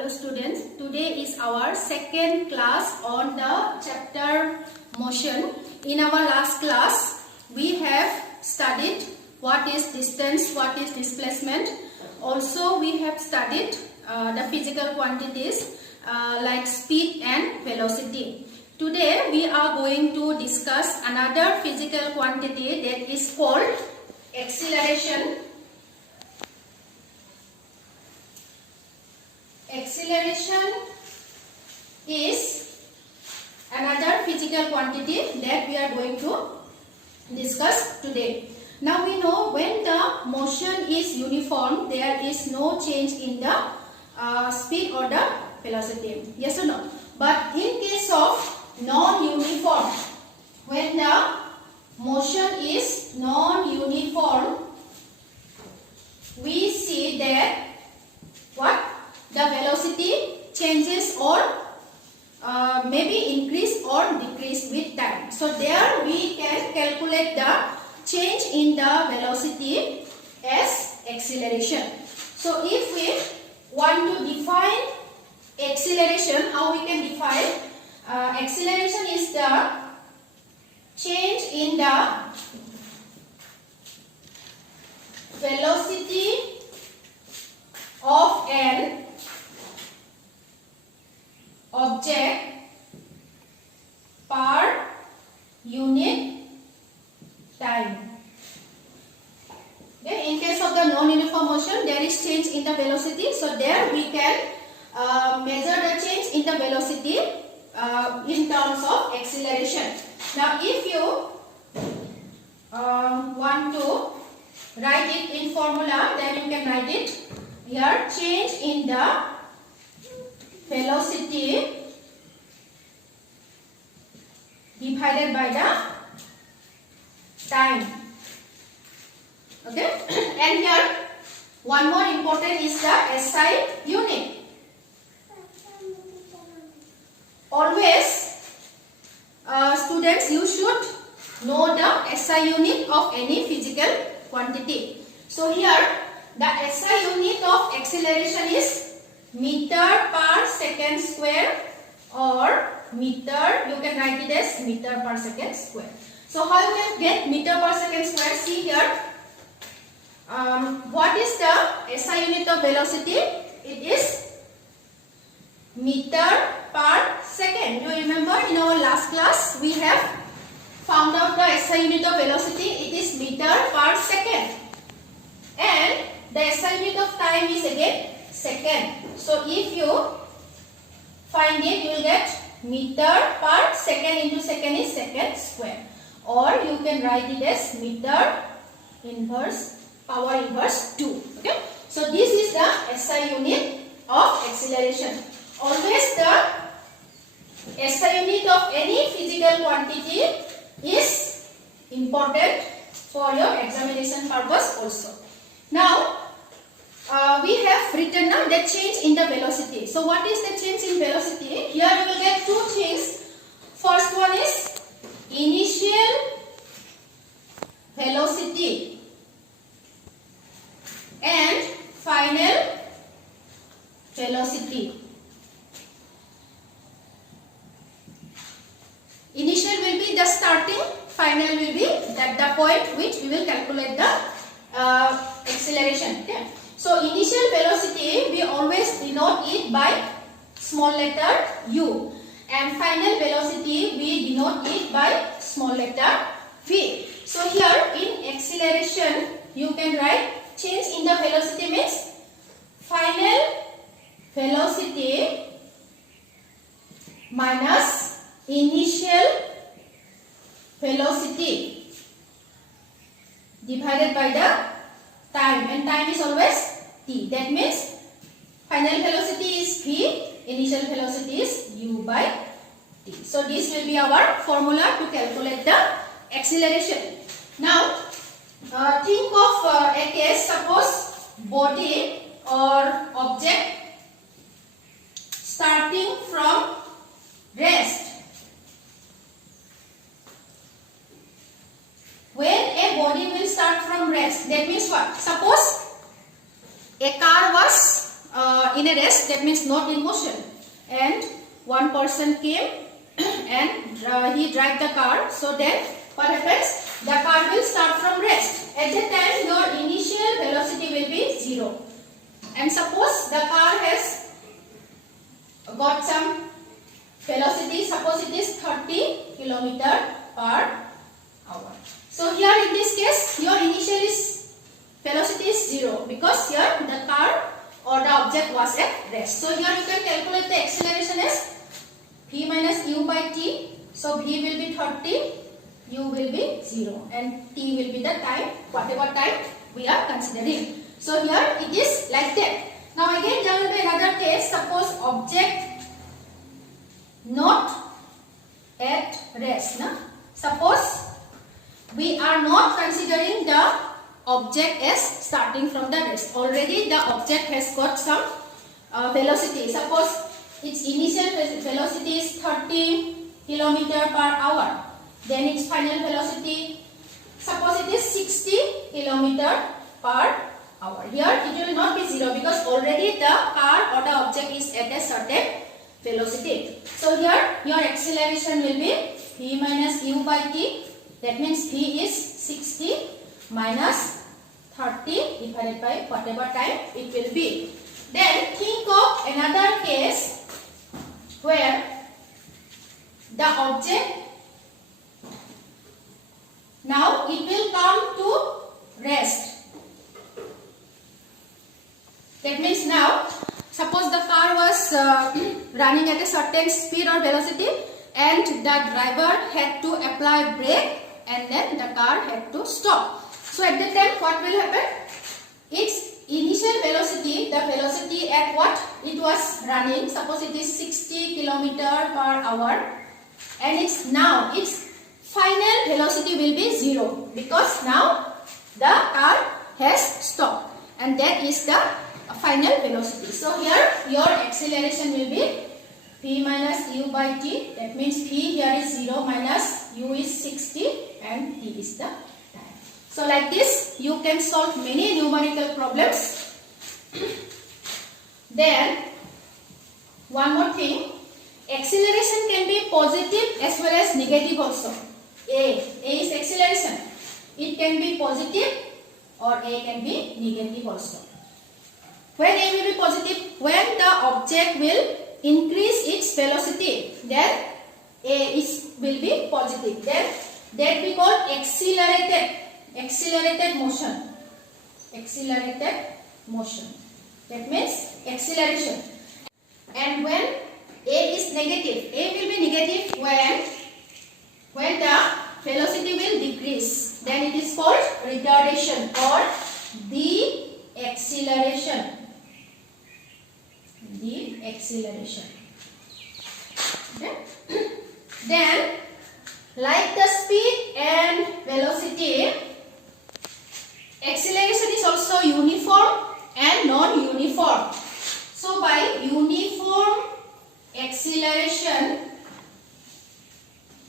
Hello students, today is our second class on the chapter motion. In our last class, we have studied what is distance, what is displacement. Also, we have studied the physical quantities like speed and velocity. Today, we are going to discuss another physical quantity that is called acceleration. Acceleration is another physical quantity that we are going to discuss today. Now we know when the motion is uniform, there is no change in the speed or the velocity. Yes or no? But in case of non-uniform, when the motion is non-uniform, we see that what? The velocity changes or maybe increase or decrease with time. So there we can calculate the change in the velocity as acceleration. So if we want to define acceleration, how we can define? Acceleration is the change in the velocity of an object per unit time. Okay. In case of the non-uniform motion, there is change in the velocity. So there we can measure the change in the velocity in terms of acceleration. Now if you want to write it in formula, then you can write it here. Change in the velocity divided by the time. Okay. And here one more important is the SI unit. Always students, you should know the SI unit of any physical quantity. So here the SI unit of acceleration is meter per second square, or meter, you can write it as meter per second square. So how you can get meter per second square? See here, what is the SI unit of velocity? It is meter per second. You remember in our last class we have found out the SI unit of velocity. It is meter per second, and the SI unit of time is again second. So if you find it, you will get meter per second into second is second square, or you can write it as meter inverse power inverse 2. Okay. So this is the SI unit of acceleration. Always the SI unit of any physical quantity is important for your examination purpose also. Now we have written now the change in the velocity. So what is the change in velocity? Here you will get two things. First one is initial velocity and final velocity. Initial will be the starting, final will be the point which we will calculate the acceleration. Okay. So initial velocity we always denote it by small letter u, and final velocity we denote it by small letter v. So here in acceleration you can write change in the velocity means final velocity minus initial velocity divided by the time, and time is always t. That means final velocity is v, initial velocity is u by t. So this will be our formula to calculate the acceleration. Now think of a case, suppose body or object starting from rest. When a body will start from rest, that means what? Suppose a car was in a rest, that means not in motion. And one person came and he drive the car. So then what happens? The car will start from rest. At that time your initial velocity will be 0. And suppose the car has got some velocity, suppose it is 30 km/h. So here in this case your initial velocity is 0 because here the car or the object was at rest. So here you can calculate the acceleration as v minus u by t. So v will be 30, u will be 0 and t will be the time, whatever time we are considering. So here it is like that. Now again there will be another case. Suppose object not at rest. Suppose we are not considering the object as starting from the rest. Already the object has got some velocity. Suppose its initial velocity is 30 km/h. Then its final velocity, suppose it is 60 km/h. Here it will not be 0 because already the car or the object is at a certain velocity. So here your acceleration will be v minus u by t. That means v is 60 minus 30 divided by whatever time it will be. Then think of another case where the object, now it will come to rest. That means now suppose the car was running at a certain speed or velocity and the driver had to apply brake and then the car had to stop. So at that time what will happen? Its initial velocity, the velocity at what it was running, suppose it is 60 km/h and its final velocity will be 0 because now the car has stopped and that is the final velocity. So here your acceleration will be v minus u by t. That means v here is 0 minus u is 60 and t is the time. So like this you can solve many numerical problems. Then one more thing, acceleration can be positive as well as negative also. A is acceleration. It can be positive or A can be negative also. When A will be positive, when the object will increase its velocity, then A will be positive. Then that we call accelerated motion. Accelerated motion. That means acceleration. And when A is negative, A will be negative when the velocity will decrease. Then it is called retardation or deceleration. Deceleration. Okay. Then, like the speed and velocity, acceleration is also uniform and non-uniform. So by uniform acceleration,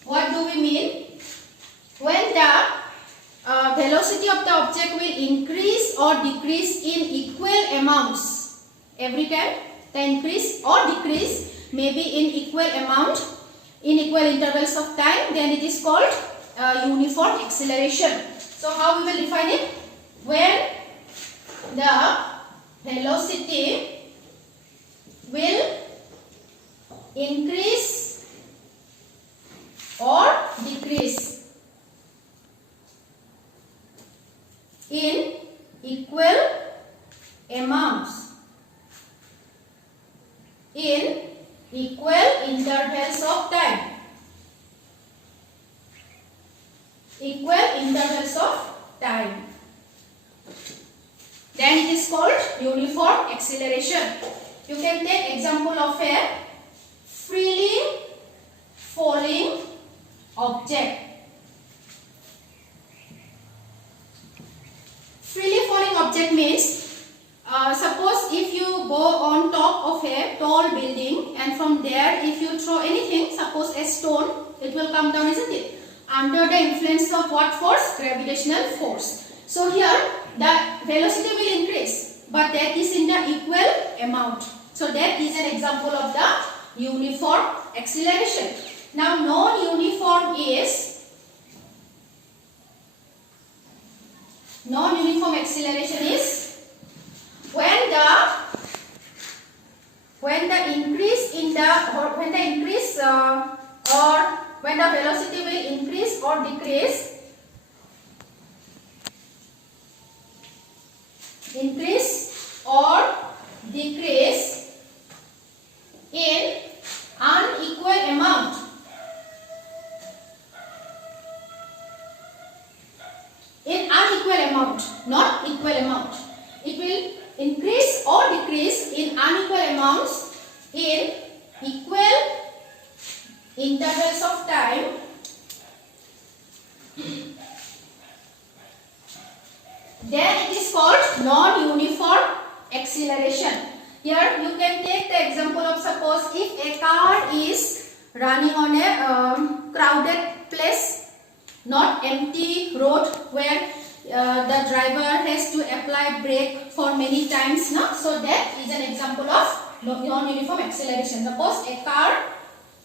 what do we mean? When the velocity of the object will increase or decrease in equal amounts every time, the increase or decrease may be in equal amount in equal intervals of time, then it is called uniform acceleration. So how we will define it? When the velocity will increase or decrease in equal amounts in equal intervals of time. Equal intervals of time. Then it is called uniform acceleration. You can take example of a freely falling object. Freely falling object means suppose if you go on top of a tall building and from there if you throw anything, suppose a stone, it will come down, isn't it? Under the influence of what force? Gravitational force. So here the velocity will increase, but that is in the equal amount. So that is an example of the uniform acceleration. Now non-uniform acceleration is when the increase in the when the velocity will increase or decrease in unequal amount. Not equal amount. It will increase or decrease in unequal amounts in equal intervals of time. Then it is called non-uniform acceleration. Here you can take the example of, suppose if a car is running on a crowded place, not empty road where the driver has to apply brake for many times. No? So that is an example of non-uniform acceleration. Suppose a car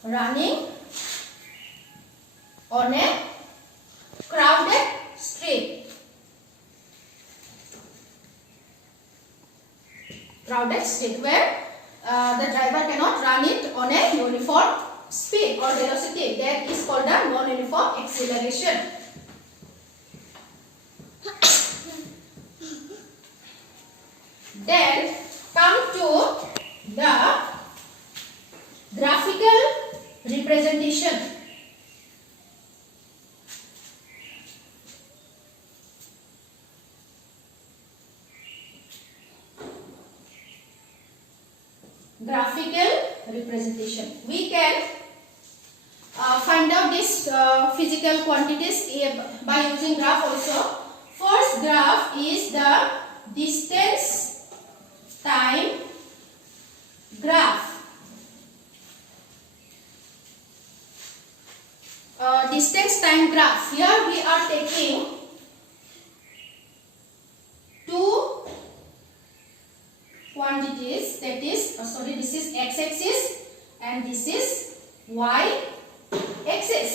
running on a crowded street. Where the driver cannot run it on a uniform speed or velocity. That is called a non-uniform acceleration. Then come to the graphical representation. We can find out this physical quantities by using graph also. First graph is the distance time graph. Distance time graph. Here we are taking two quantities, that is, this is x-axis and this is y-axis.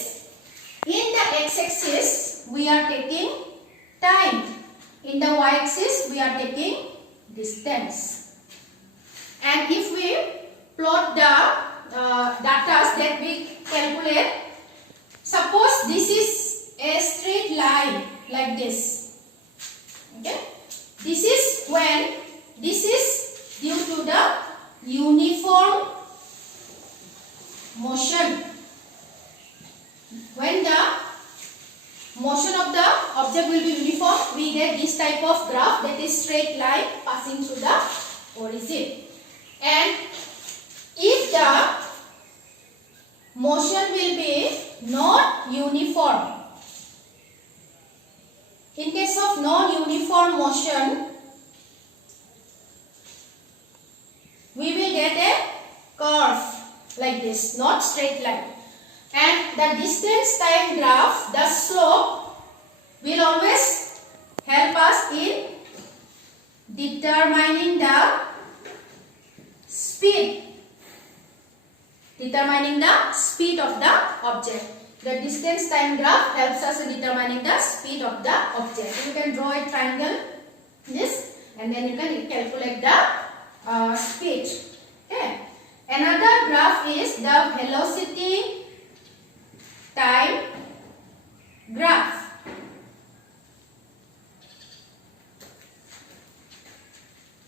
In the x-axis we are taking time. In the y-axis we are taking distance. And if we plot the data that we calculate, suppose this is a straight line like this. Okay? This is due to the uniform motion. When the motion of the object will be uniform, we get this type of graph, that is straight line passing through the origin. And if the motion will be not uniform, in case of non-uniform motion, we will get a curve like this, not straight line. And the distance time graph, the slope, will always help us in determining the speed. Of the object. The distance time graph helps us in determining the speed of the object. You can draw a triangle, this, and then you can calculate the speed. Okay. Another graph is the velocity time graph.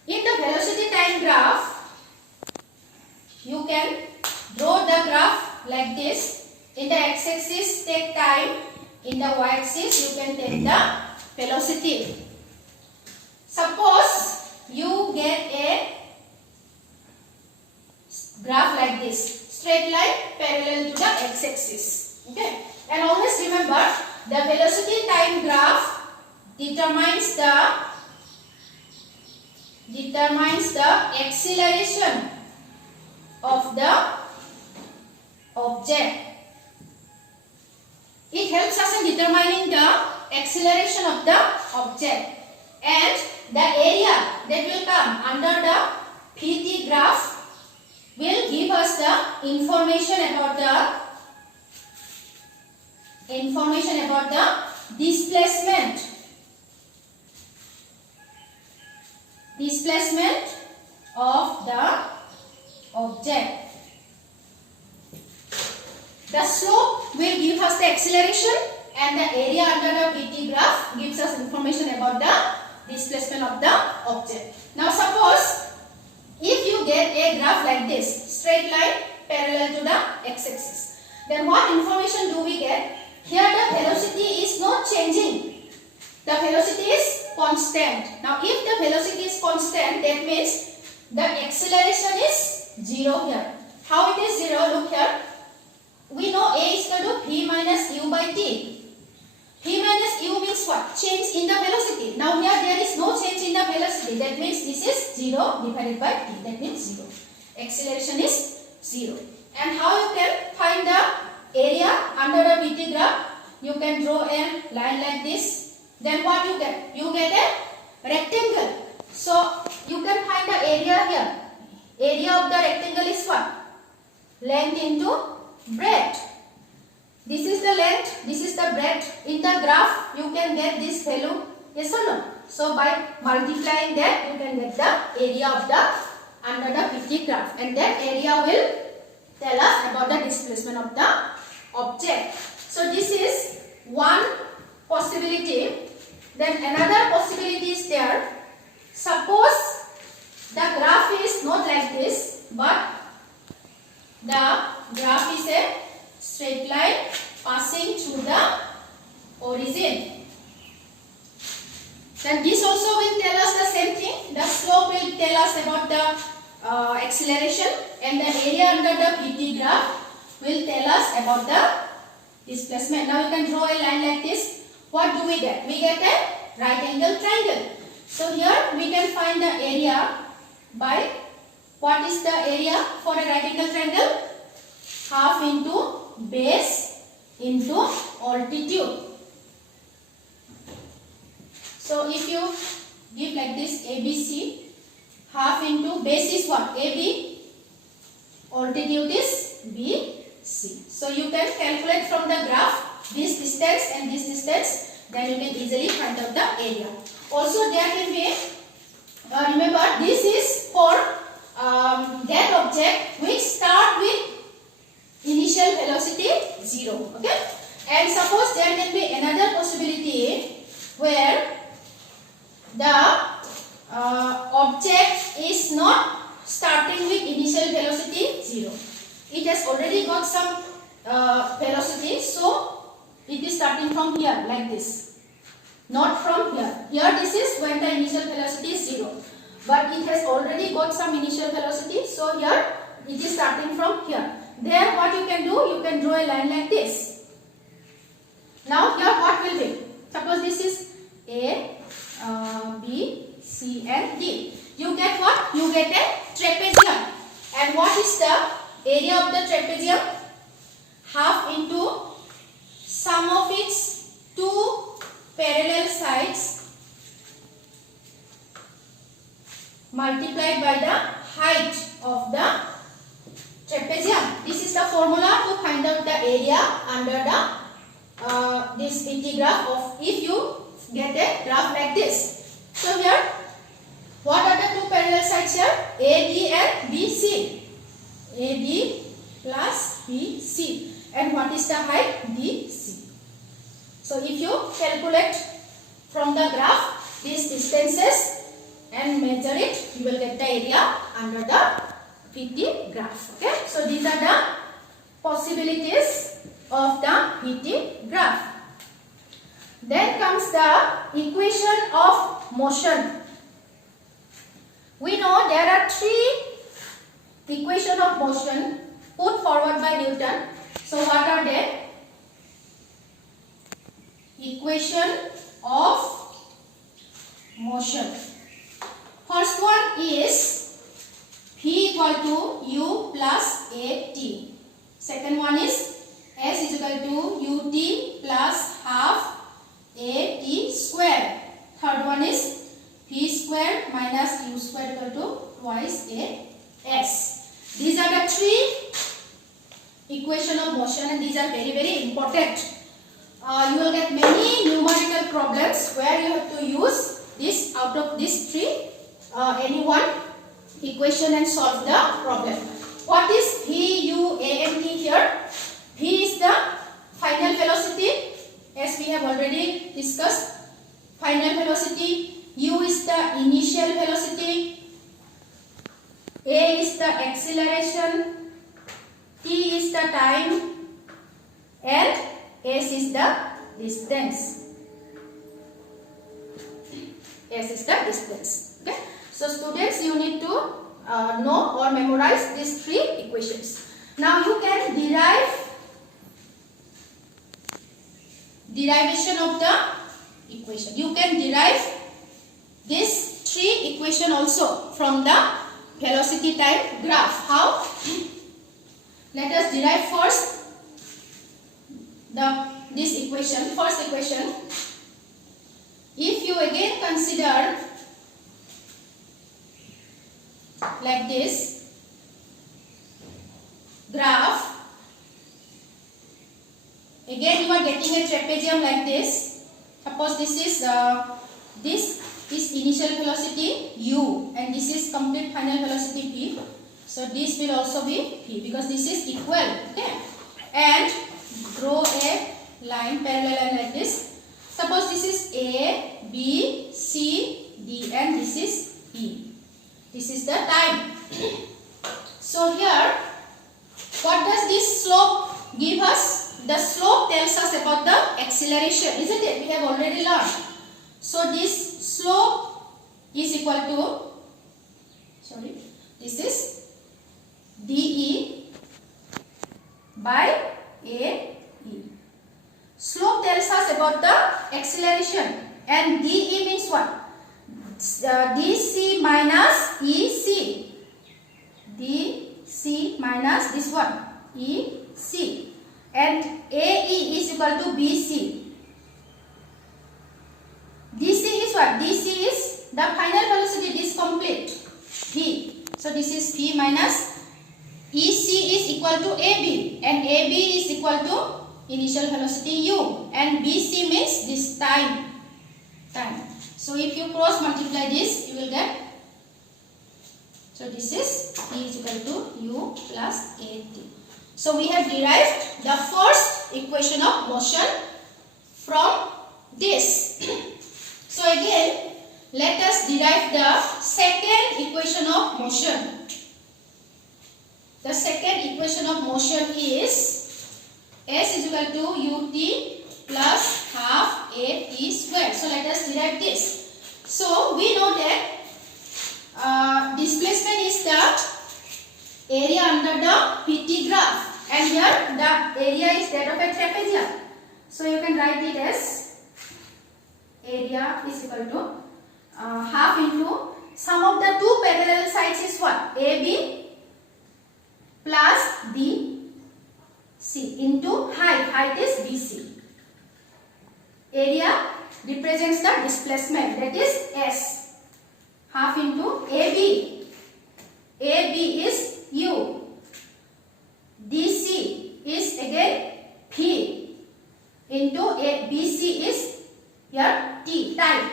In the velocity time graph, you can draw the graph like this. In the x-axis take time, in the y-axis you can take the velocity. Suppose you get a graph like this, straight line parallel to the x-axis. Okay, and always remember the velocity time graph determines the acceleration of the object. It helps us in determining the acceleration of the object, and the area that will come under the PT graph give us the information about the displacement of the object. The slope will give us the acceleration, and the area under the PT graph gives us information about the displacement of the object. Now suppose if you get a graph like this, straight line parallel to the x-axis, then what information do we get? Here the velocity is not changing. The velocity is constant. Now if the velocity is constant, that means the acceleration is 0 here. How it is 0? Look here. We know A is equal to V minus U by T. V minus U means what? Change in the velocity. Now here there is no change in the velocity. That means this is 0 divided by T. That means 0. Acceleration is 0. And how you can find the area under the PT graph? You can draw a line like this. Then what you get? You get a rectangle. So you can find the area here. Area of the rectangle is what? Length into breadth. This is the length, this is the breadth. In the graph, you can get this value, yes or no? So by multiplying that, you can get the area of the under the PT graph, and that area will tell us about the displacement of the object. So this is one possibility. Then another possibility is there. Suppose the graph is not like this, but the graph is a straight line passing through the origin. Then this also will tell us the same thing. The slope will tell us about the acceleration, and the area under the PT graph will tell us about the displacement. Now you can draw a line like this. What do we get? We get a right angle triangle. So here we can find the area by, what is the area for a right angle triangle? Half into base into altitude. So if you give like this ABC, half into base is what? AB, altitude is BC. So you can calculate from the graph this distance and this distance, then you can easily find out the area. Also there can be, remember this is for that object which start with initial velocity 0. Okay, and suppose there can be another possibility where the object is not starting with initial velocity 0. It has already got some velocity, so it is starting from here like this, not from here. Here this is when the initial velocity is 0, but it has already got some initial velocity, so here it is starting from here. There what you can do, you can draw a line like this. Now here what will be? Suppose this is A, B, C and D. You get what? You get a trapezium. And what is the area of the trapezium? Half into sum of its two parallel sides multiplied by the height of the trapezium. This is the formula to find out the area under the this PT graph of if you get a graph like this. So here, what are the two parallel sides here? AD and BC. AD plus BC. And what is the height? BC. So if you calculate from the graph these distances and measure it, you will get the area under the PT graph. Okay, so these are the possibilities of the PT graph. Then comes the equation of motion. We know there are three equations of motion put forward by Newton. So what are they? Equation of motion. First one is V equal to U plus AT. Second one is S is equal to UT plus half AT square. Third one is V square minus U square equal to twice AS. These are the are three equation of motion, and these are very important. You will get many numerical problems where you have to use this out of these three any one equation and solve the problem. What is V, U, A and T here? V is the final velocity, as we have already discussed. Final velocity. U is the initial velocity. A is the acceleration. T is the time. And S is the distance. S is the distance. Okay. So students, you need to know or memorize these three equations. Now you can derivation of the equation. You can derive this three equation also from the velocity time graph. How? Let us derive first this equation. First equation. If you again consider like this graph, again you are getting a trapezium like this. Suppose this is initial velocity u and this is complete final velocity v. So this will also be v because this is equal. Okay, and draw a line, parallel line like this. Suppose this is A, B, C, D and this is E. This is the time. So here, what does this slope give us? The slope tells us about the acceleration, isn't it? We have already learned. So this slope is equal to, this is dE by AE. Slope tells us about the acceleration and dE means what? DC minus EC. DC minus this one EC. And AE is equal to BC. DC is what? DC is the final velocity, this complete V. So this is V minus EC is equal to AB and AB is equal to initial velocity U and BC means this time. So if you cross multiply this, you will get, so this is E is equal to U plus AT. So we have derived the first equation of motion from this. So again, let us derive the second equation of motion. The second equation of motion is S is equal to ut plus half at square. So let us derive this. So we know that displacement is the area under the PT graph, and here the area is that of a trapezium. So you can write it as area is equal to half into sum of the two parallel sides is what? AB plus DC into height. Height is BC. Area represents the displacement, that is S. Half into AB. AB is U. DC is again P into BC is here T, time.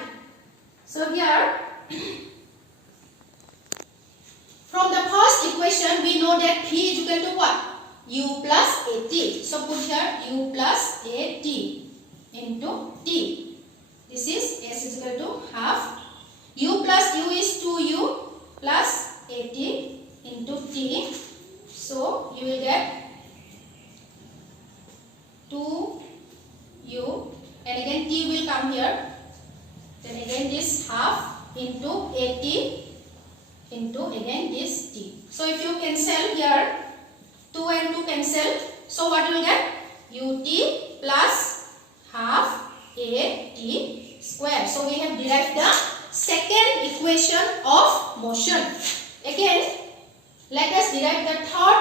So here from the first equation we know that P is equal to what? U plus AT. So put here U plus AT into T. This is S is equal to half. U plus U is 2U plus AT into T. So you will get 2U and again T will come here. Then again this half into AT into again this T. So if you cancel here, 2 and 2 cancel. So what you will get? UT plus half AT square. So we have derived the second equation of motion. Again, let us derive the third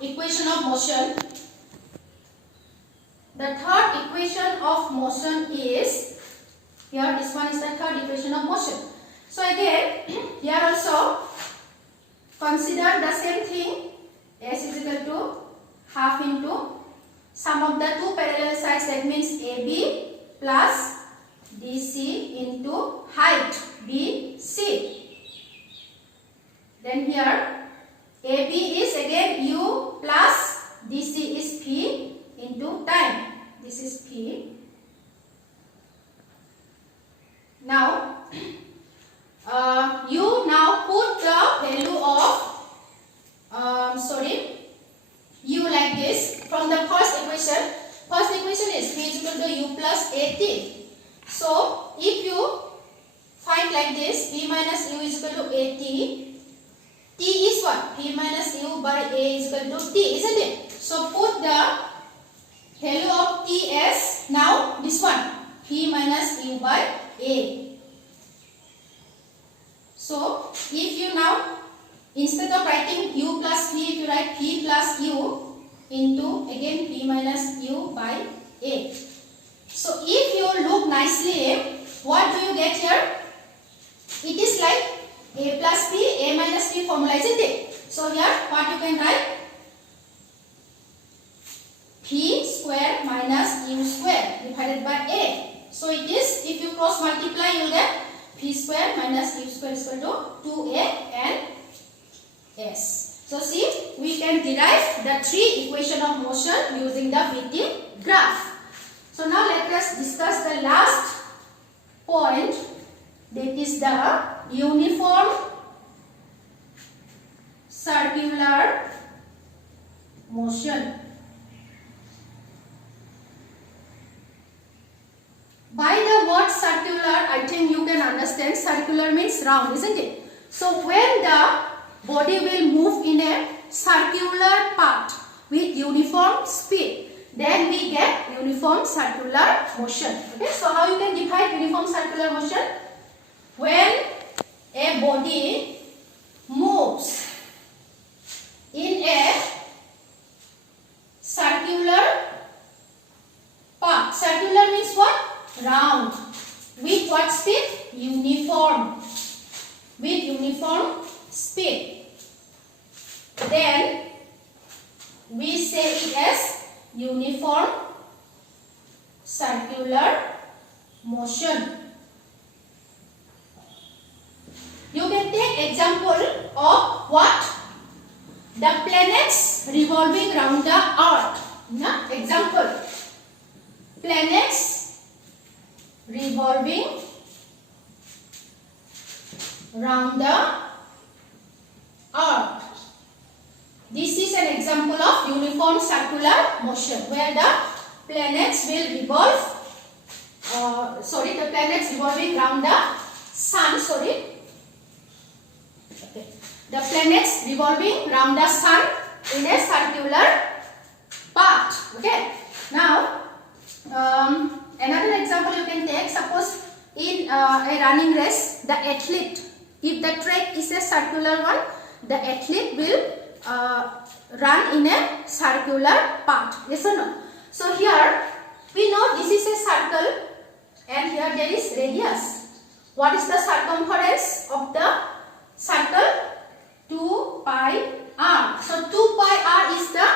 equation of motion. The third equation of motion is, here this one is the third equation of motion. So again, here also consider the same thing. S half into sum of the two parallel sides, that means AB plus DC into height BC. Then here AB is again U plus DC is P into time. This is P. Now you now put the value of U like this from the first equation. First equation is P is equal to U plus AT. So if you find like this, P minus U is equal to AT, T is what? P minus U by A is equal to T, isn't it? So put the value of T as now this one, P minus U by A. So if you now, instead of writing U plus P, if you write P plus U into again P minus U by A. So if you look nicely, what do you get here? It is like A plus P, A minus P formula, isn't it? So here what you can write? P square minus U square divided by A. So it is, if you cross multiply, you will get P square minus U square is equal to 2A and S. So see, we can derive the three equations of motion using the fitting graph. So now let us discuss the last point, that is the uniform circular motion. By the word circular, I think you can understand circular means round, isn't it? So when the body will move in a circular path with uniform speed, then we get uniform circular motion. Okay, so how you can define uniform circular motion? When a body moves in a circular path. Circular means what? Round. With what speed? Uniform. With uniform speed. Then we say it as uniform circular motion. You can take example of what? The planets revolving round the earth. Example. Planets revolving round the earth. This is an example of uniform circular motion where the planets will revolve, the planets revolving round the sun, the planets revolving round the sun in a circular path. Okay. Now, another example you can take, suppose in a running race, the athlete, if the track is a circular one, the athlete will run in a circular path. Yes or no? So here we know this is a circle and here there is radius. What is the circumference of the circle? 2 pi r. So 2 pi r is the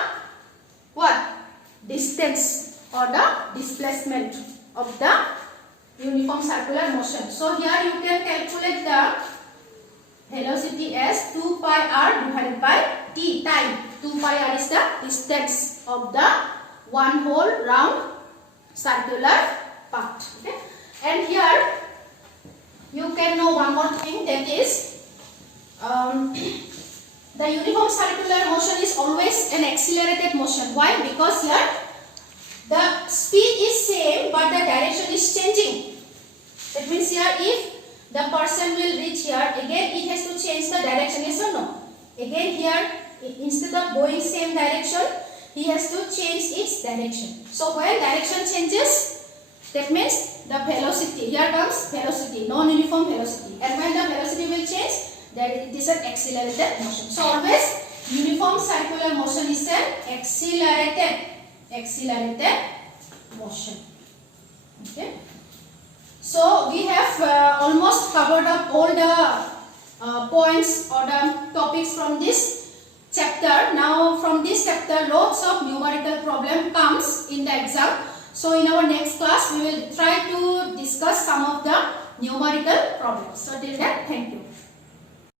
what? Distance or the displacement of the uniform circular motion. So here you can calculate the velocity as 2 pi r divided by t, time. 2 pi r is the distance of the one whole round circular path. Okay? And here you can know one more thing, that is the uniform circular motion is always an accelerated motion. Why? Because here the speed is same but the direction is changing. That means here if the person will reach here, again it has to change the direction, yes or no? Again here, instead of going same direction, he has to change its direction. So when direction changes, that means the velocity, here comes velocity, non-uniform velocity. And when the velocity will change, that it is an accelerated motion. So always uniform circular motion is an accelerated motion. Okay. So we have almost covered up all the points or the topics from this chapter. Now from this chapter lots of numerical problem comes in the exam. So in our next class we will try to discuss some of the numerical problems. So till then, thank you.